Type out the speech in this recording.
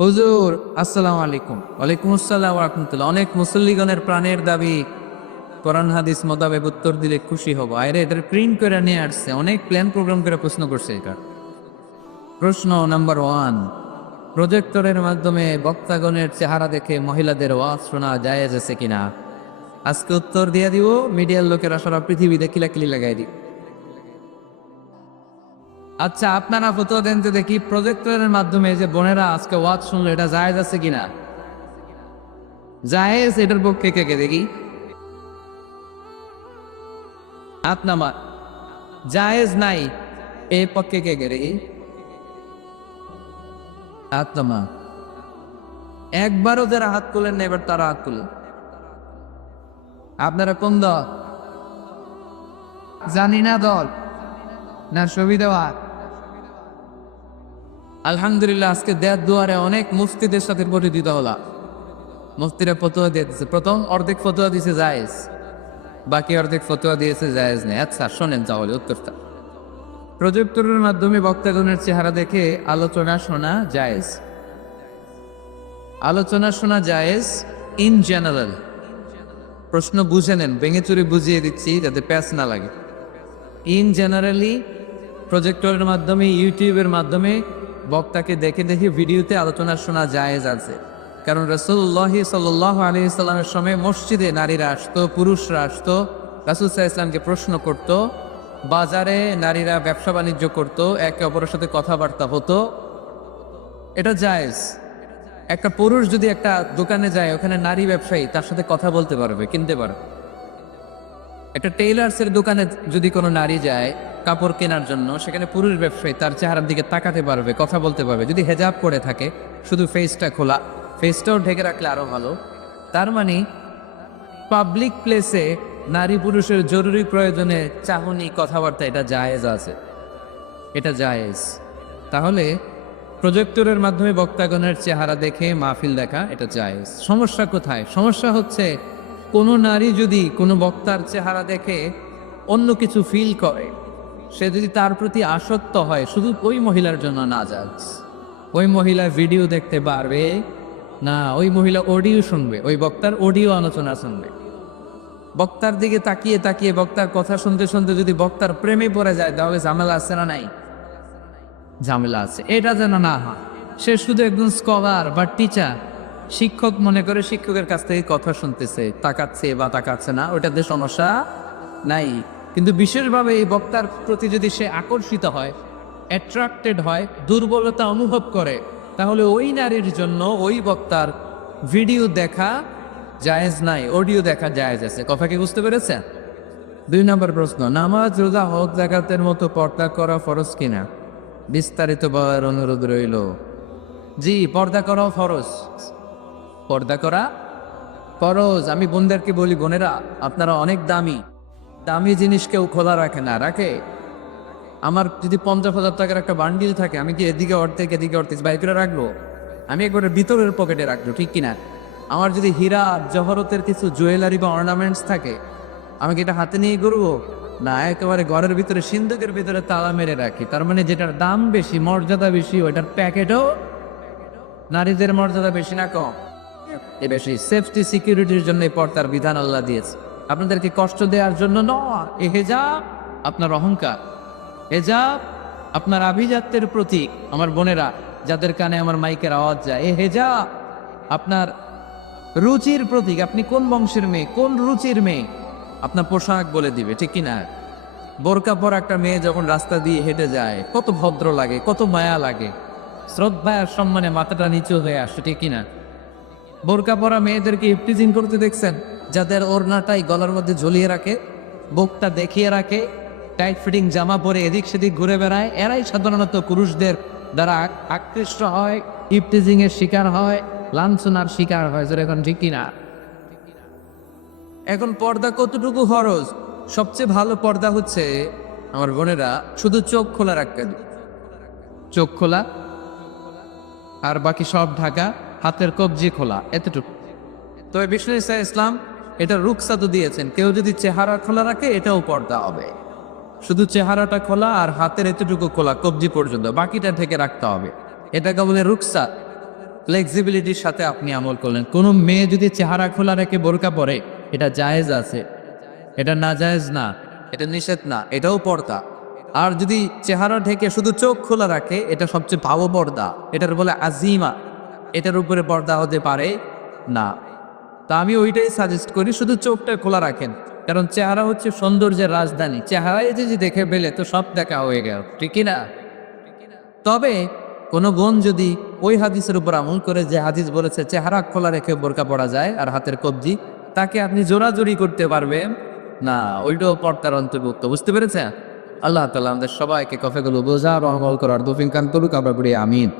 হুজুর আসসালামু আলাইকুম। ওয়ালাইকুম আসসালাম ওয়া রাহমাতুল্লাহ। অনেক মুসল্লিগণের প্রাণের দাবি, কোরআন হাদিস মোতাবেক উত্তর দিলে খুশি হব। আরে এদের প্রিন্ট করে নিয়ে আসছে, অনেক প্ল্যান প্রোগ্রাম করে প্রশ্ন করছে। এটা প্রশ্ন নাম্বার 1, প্রজেক্টরের মাধ্যমে বক্তাগণের চেহারা দেখে মহিলাদের ওয়াজ শোনা জায়েজ আছে কিনা? আজকে উত্তর দিয়ে দিব, মিডিয়ার লোকেরা সারা পৃথিবীতে কিলাকিলি লাগাই দিব। আচ্ছা, আপনারা ফতোয়া দেন তো দেখি, প্রজেক্টরের মাধ্যমে যে বোনেরা আজকে ওয়াজ শুনলো এটা জায়েজ আছে কিনা? জায়েজ, এটার পক্ষে কে কে দেখি হাত নামা। জায়েজ নাই, এই পক্ষে কে কে দেখি হাত নামা। একবারও যারা হাত তুলেন না, এবার তারা হাত তুলেন। আপনারা কোন দল? জানি না দল না ছবি দেওয়া। আলহামদুলিল্লাহ, আজকে দেড় দুয়ারে অনেক মুফতিদের সাথে পরিচিত হলা। মুফতিরা ফতোয়া দিয়েছে, প্রথম অর্ধেক ফতোয়া দিয়েছে জায়েজ, বাকি অর্ধেক ফতোয়া দিয়েছে জায়েজ নেই। আচ্ছা শোনেন তাহলে উত্তরটা। প্রজেক্টরের মাধ্যমে বক্তাগণের চেহারা দেখে আলোচনা শোনা জায়েজ। আলোচনা শোনা জায়েজ ইন জেনারেল। প্রশ্ন বুঝে নেন, ভেঙে চুরে বুঝিয়ে দিচ্ছি যাতে প্যাচ না লাগে। ইন জেনারেলি প্রজেক্টরের মাধ্যমে, ইউটিউবের মাধ্যমে বক্তাকে দেখে দেখে ভিডিওতে আলোচনা শোনা জায়েজ আছে। কারণ রাসূলুল্লাহ সাল্লাল্লাহু আলাইহি সাল্লামের সময় মসজিদে নারীরা আসতো, পুরুষরা আসতো, রাসূল সাল্লাল্লাহু আলাইহি সাল্লামকে প্রশ্ন করত, বাজারে নারীরা ব্যবসা বাণিজ্য করত, একে অপরের সাথে কথাবার্তা হতো, এটা জায়েজ। একটা পুরুষ যদি একটা দোকানে যায়, ওখানে নারী ব্যবসায়ী তার সাথে কথা বলতে পারবে, কিনতে পারবে। একটা টেইলার্সের দোকানে যদি কোনো নারী যায় কাপড় কেনার জন্য, সেখানে পুরুষ ব্যবসায়ী তার চেহারার দিকে তাকাতে পারবে, কথা বলতে পারবে, যদি হেজাব পরে থাকে, শুধু ফেসটা খোলা, ফেসটাও ঢেকে রাখলে আরো ভালো। তার মানে পাবলিক প্লেসে নারী পুরুষের জরুরি প্রয়োজনে চাহনি, কথাবার্তা, এটা জায়েজ আছে, এটা জায়েজ। তাহলে প্রজেক্টরের মাধ্যমে বক্তাগণের চেহারা দেখে মাহফিল দেখা, এটা জায়েজ। সমস্যা কোথায়? সমস্যা হচ্ছে কোনো নারী যদি কোনো বক্তার চেহারা দেখে অন্য কিছু ফিল করে, সে যদি তার প্রতি আসক্ত হয়, শুধু ওই মহিলার জন্য না জায়েজ। ওই মহিলা ভিডিও দেখতে পারবে না, ওই মহিলা অডিও শুনবে, ওই বক্তার অডিও আলোচনা শুনবে। বক্তার দিকে তাকিয়ে তাকিয়ে বক্তার কথা শুনতে শুনতে যদি বক্তার প্রেমে পড়ে যায়, তাহলে ঝামেলা আছে না নাই? ঝামেলা আছে। এটা যেন না হয়। সে শুধু একজন স্কলার বা টিচার, শিক্ষক মনে করে শিক্ষকের কাছ থেকে কথা শুনতেছে, তাকাচ্ছে বা তাকাচ্ছে না, ওটাতে সমস্যা নাই। কিন্তু বিশেষভাবে এই বক্তার প্রতি যদি সে আকর্ষিত হয়, অ্যাট্রাক্টেড হয়, দুর্বলতা অনুভব করে, তাহলে ওই নারীর জন্য ওই বক্তার ভিডিও দেখা জায়েজ নাই, অডিও দেখা জায়েজ আছে। কথা কি বুঝতে পেরেছেন? 2 নম্বর প্রশ্ন, নামাজ, রোজা, হজ, যাকাতের মতো পর্দা করা ফরজ কিনা? বিস্তারিত বলার অনুরোধ রইল। জি, পর্দা করাও ফরজ। পর্দা করা ফরজ। আমি বোনদেরকে বলি, বোনেরা আপনারা অনেক দামি, দামি জিনিস কেউ খোলা রাখে না। রাখে? আমার যদি 50,000 টাকার একটা বান্ডিল থাকে, আমি কি এদিকে অর্ধেক এদিকে অর্ধেক বাইর করে রাখবো? আমি একবারে ভিতরের পকেটে রাখবো, ঠিক কিনা? আমার যদি হীরা জহরতের কিছু জুয়েলারি বা অর্নামেন্টস থাকে, আমি কি এটা হাতে নিয়ে ঘুরবো? না, একেবারে ঘরের ভিতরে সিন্ধুকের ভিতরে তালা মেরে রাখি। তার মানে যেটার দাম বেশি, মর্যাদা বেশি, ওইটার প্যাকেটও নারীদের মর্যাদা বেশি না কম? এ বেশি। সেফটি সিকিউরিটির জন্য এই পর্দার বিধান আল্লাহ দিয়েছে, আপনাদেরকে কষ্ট দেওয়ার জন্য নয়। এ হেজাব আপনার অহংকার, হেজাব আপনার আভিজাত্যের প্রতীক। আমার বোনেরা যাদের কানে আমার মাইকের আওয়াজ যায়, এ হেজাব আপনার রুচির প্রতীক। আপনি কোন বংশের মেয়ে, কোন রুচির মেয়ে, আপনার পোশাক বলে দিবে, ঠিক কিনা? বোরকা পরা একটা মেয়ে যখন রাস্তা দিয়ে হেঁটে যায়, কত ভদ্র লাগে, কত মায়া লাগে, শ্রদ্ধা আর সম্মানে মাথাটা নিচু হয়ে আসে, ঠিক কিনা? বোরকা পরা মেয়েদেরকে ইফটিজিং করতে দেখছেন? যাদের ওড়নাটাই গলার মধ্যে ঝুলিয়ে রাখে, বুকটা দেখিয়ে রাখে, টাইট ফিটিং জামা পরে এদিক সেদিক ঘুরে বেড়ায়, এরাই সাধারণত পুরুষদের দ্বারা আকৃষ্ট হয়, ইফটিজিং এর শিকার হয়, লাঞ্ছনার শিকার হয়। এখন ঠিক কিনা? এখন পর্দা কতটুকু ফরজ? সবচেয়ে ভালো পর্দা হচ্ছে আমার বোনেরা শুধু চোখ খোলা রাখতে, চোখ খোলা আর বাকি সব ঢাকা, হাতের কবজি খোলা, এতটুকু। তো বিষ্ণু ইসা ইসলাম এটা রুকসাত দিয়েছেন, কেউ যদি চেহারা খোলা রাখে এটাও পর্দা হবে। শুধু চেহারাটা খোলা আর হাতের এতটুকু খোলা, কবজি পর্যন্ত, বাকিটা ঢেকে রাখতে হবে। এটাকে বলে রুকসাত। ফ্লেক্সিবিলিটির সাথে আপনি আমল করলেন। কোনো মেয়ে যদি চেহারা খোলা রেখে বোরকা পরে, এটা জায়েজ আছে, এটা না জায়েজ না, এটা নিষেধ না, এটাও পর্দা। আর যদি চেহারা ঢেকে শুধু চোখ খোলা রাখে, এটা সবচেয়ে ভালো পর্দা, এটার বলে আজিমা, এটার উপরে পর্দা হতে পারে না। তা আমি ওইটাই সাজেস্ট করি, শুধু চোখটা খোলা রাখেন, কারণ চেহারা হচ্ছে সৌন্দর্যের রাজধানী। চেহারায় যদি দেখে পেলে তো সব দেখা হয়ে গেল, ঠিক না? তবে কোনো বোন যদি ওই হাদিসের উপর আমল করে, যে হাদিস বলেছে চেহারা খোলা রেখে বোরকা পরা যায় আর হাতের কবজি, তাকে আপনি জোরাজুরি করতে পারবেন না, ওইটাও পর্দার অন্তর্ভুক্ত। বুঝতে পেরেছেন? আল্লাহ তাআলা আমাদের সবাইকে কথাগুলো বোঝার ও আমল করার তৌফিক দান করুক, আমরা বলি আমিন।